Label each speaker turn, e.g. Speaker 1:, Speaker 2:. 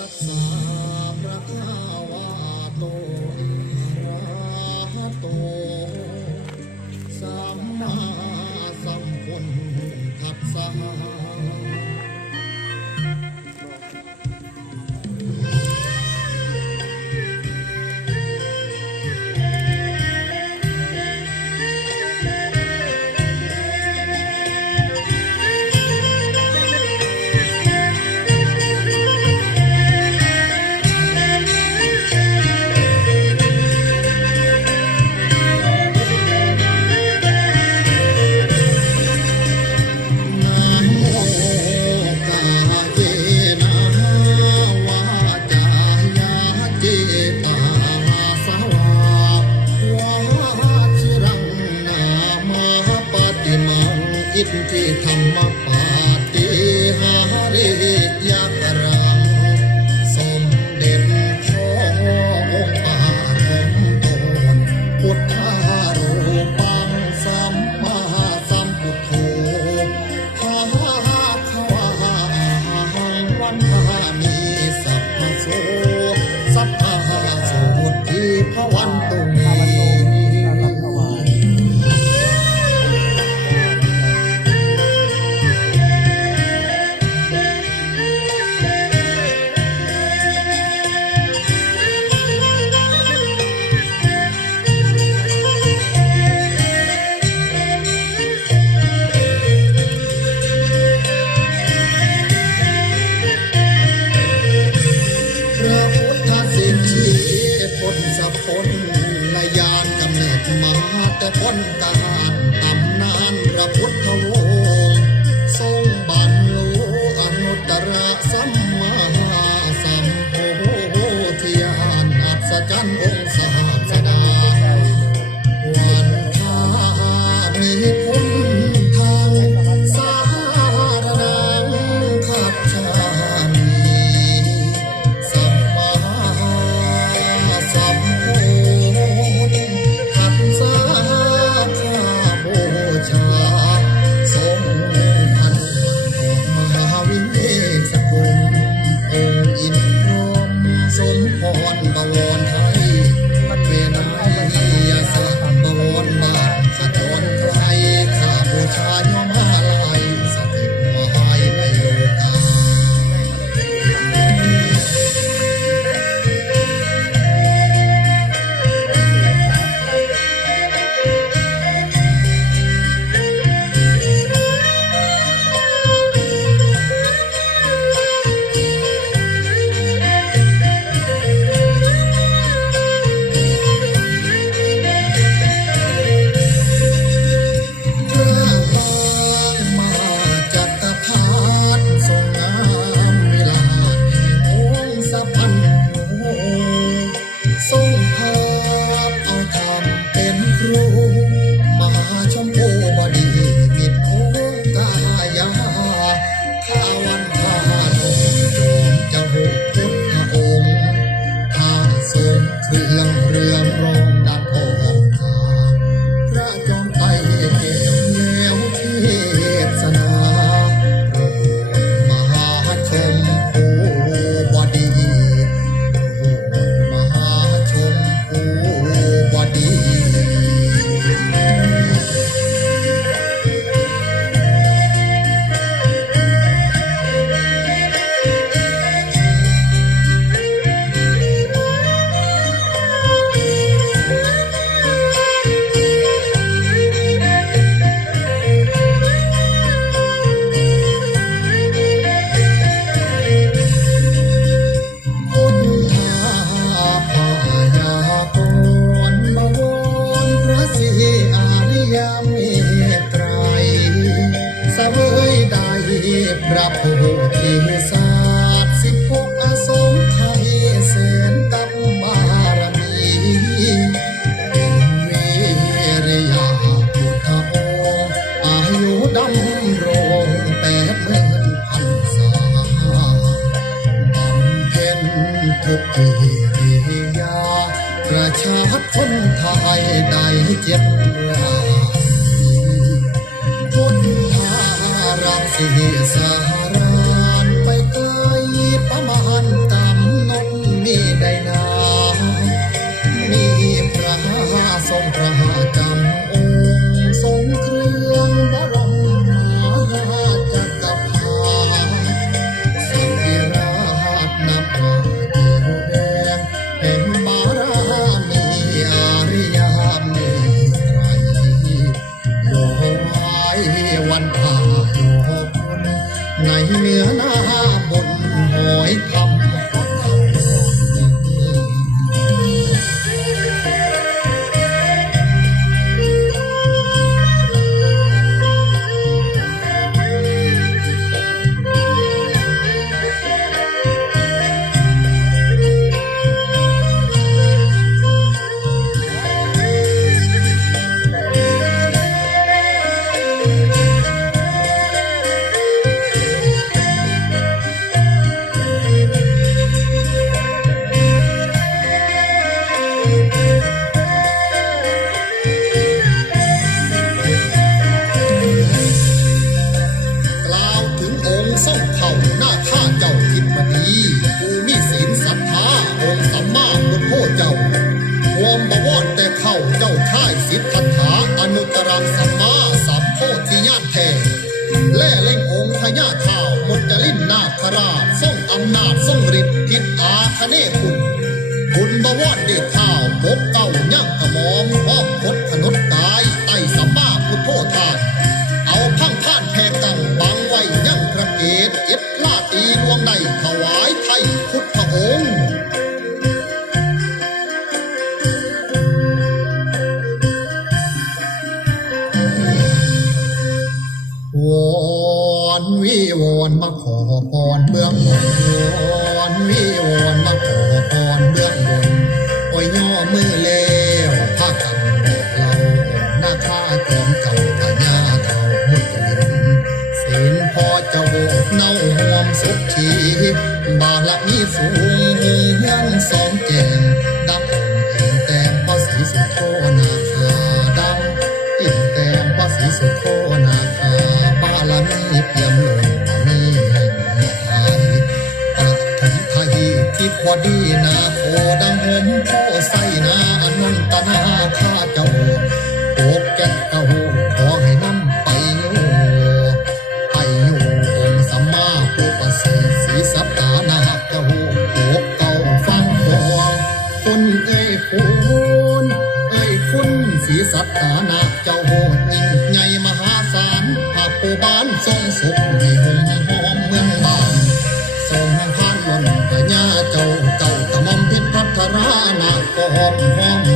Speaker 1: ตัสสะวะโตอะระโต สัมาสัคัสสะ คิดที่ธรรมา พ้นการตำนานระพุทธวงศ์ทรงบรรลุอนุตตรสัมมาสัมโพธิญาณอัศจรรย์ It's บนหอยคำ สิทธัตถาอนุตรังสัมมาสัมโพธิญาเทแล่เล่งองค์พญาท้าวมดลินนาคราชทรงอำนาจทรงฤทธิ์ทิศอาคเนคุณคุณบวรเดชท้าวพกเก้า อนวิวอนมาขอพรเบื้องบนวอนวิวอนมาขอพรเบื้องบนโอ้ยย่อมือแล้วพากันบอกเราหน้าข้าจอมเก่าพญาเท่ามุจลินศีลพอจะโบกเน่าห่วมสุขีบาละมีสูงหงเฮียงสองแจงดับองค์เองแต่งพอสีสุโธน ที่พอดีนาโคดังหมโพไสนาอนันตนาข้าเจ้าโอบแก้วเก้าขอให้นำไปอยู่ไปอยู่องค์สัมมาปุปเสศรีสัตตานาเจ้าโอบเก้าฟังดวงคุณเอ้ยคุณเอ้ยคุณสีสัตตานาเจ้า terra